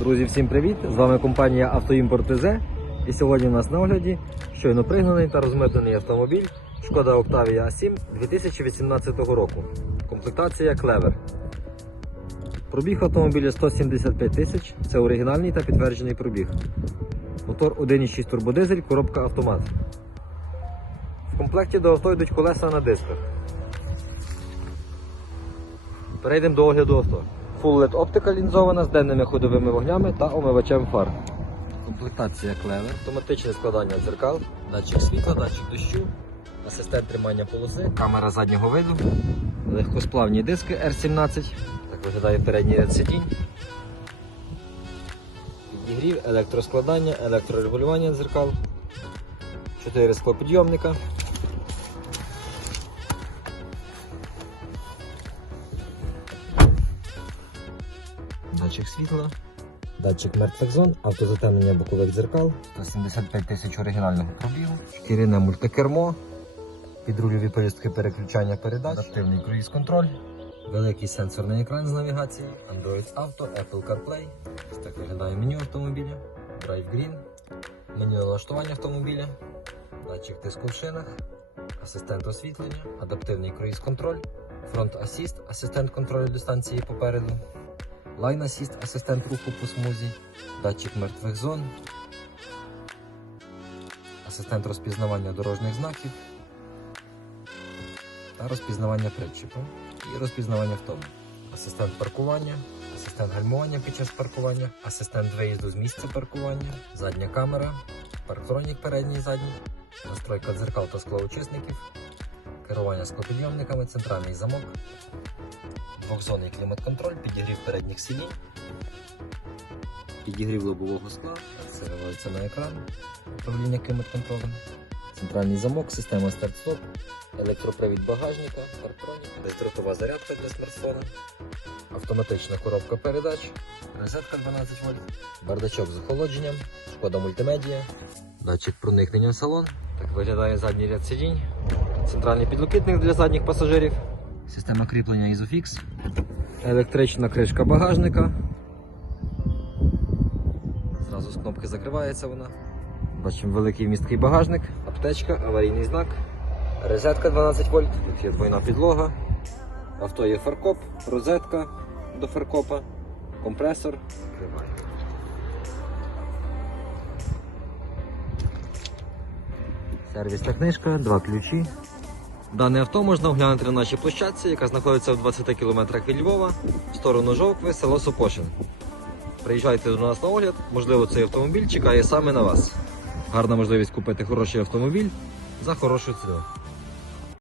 Друзі, всім привіт! З вами компанія Автоімпорт ТЗ. І сьогодні у нас на огляді щойно пригнаний та розмитнений автомобіль Шкода Octavia A7 2018 року. Комплектація Clever. Пробіг автомобіля 175 тисяч. Це оригінальний та підтверджений пробіг. Мотор 1,6 турбодизель, коробка автомат. В комплекті до авто йдуть колеса на дисках. Перейдемо до огляду авто. Full LED оптика лінзована з денними ходовими вогнями та омивачем фар. Комплектація клевер, автоматичне складання дзеркал, датчик світла, датчик дощу, асистент тримання полоси, камера заднього виду, легкосплавні диски R17, так виглядає передній ряд сидінь. Підігрів, електроскладання, електрорегулювання дзеркал, 4 склопідйомника. Датчик світла, датчик мертвих зон, автозатемнення бокових дзеркал, 175 тисяч оригінального пробігу, шкіряне мультикермо, підрульові полістки переключання передач, адаптивний круїз-контроль, великий сенсорний екран з навігації, Android Auto, Apple CarPlay. Ось так виглядає меню автомобіля, Drive Green, меню налаштування автомобіля, датчик тиску в шинах, асистент освітлення, адаптивний круїз-контроль, фронт асіст, асистент контролю дистанції попереду. Assist – асистент руху по смузі, датчик мертвих зон, асистент розпізнавання дорожніх знаків та розпізнавання причепу і розпізнавання втому. Асистент паркування, асистент гальмування під час паркування, асистент виїзду з місця паркування, задня камера, парктронік передній і задній, настройка дзеркал та склоочисників, керування склопідйомниками, центральний замок, двохзонний клімат-контроль, підігрів передніх сидінь, підігрів лобового скла, це виводиться на екран, управління клімат-контролем, центральний замок, система старт-стоп, електропривід багажника, парктронік, бездротова зарядка для смартфона, автоматична коробка передач, розетка 12 вольт, бардачок з охолодженням, шкода мультимедія, датчик проникнення в салон. Так виглядає задній ряд сидінь, центральний підлокітник для задніх пасажирів. Система кріплення Isofix. Електрична кришка багажника. Зразу з кнопки закривається вона. Бачимо великий місткий багажник, аптечка, аварійний знак, розетка 12 вольт, тут є двойна підлога. Авто є фаркоп, розетка до фаркопа, компресор. Закриваємо. Сервісна книжка, два ключі. Дане авто можна оглянути на нашій площадці, яка знаходиться в 20 км від Львова, в сторону Жовкви, село Сопошин. Приїжджайте до нас на огляд, можливо, цей автомобіль чекає саме на вас. Гарна можливість купити хороший автомобіль за хорошу ціну.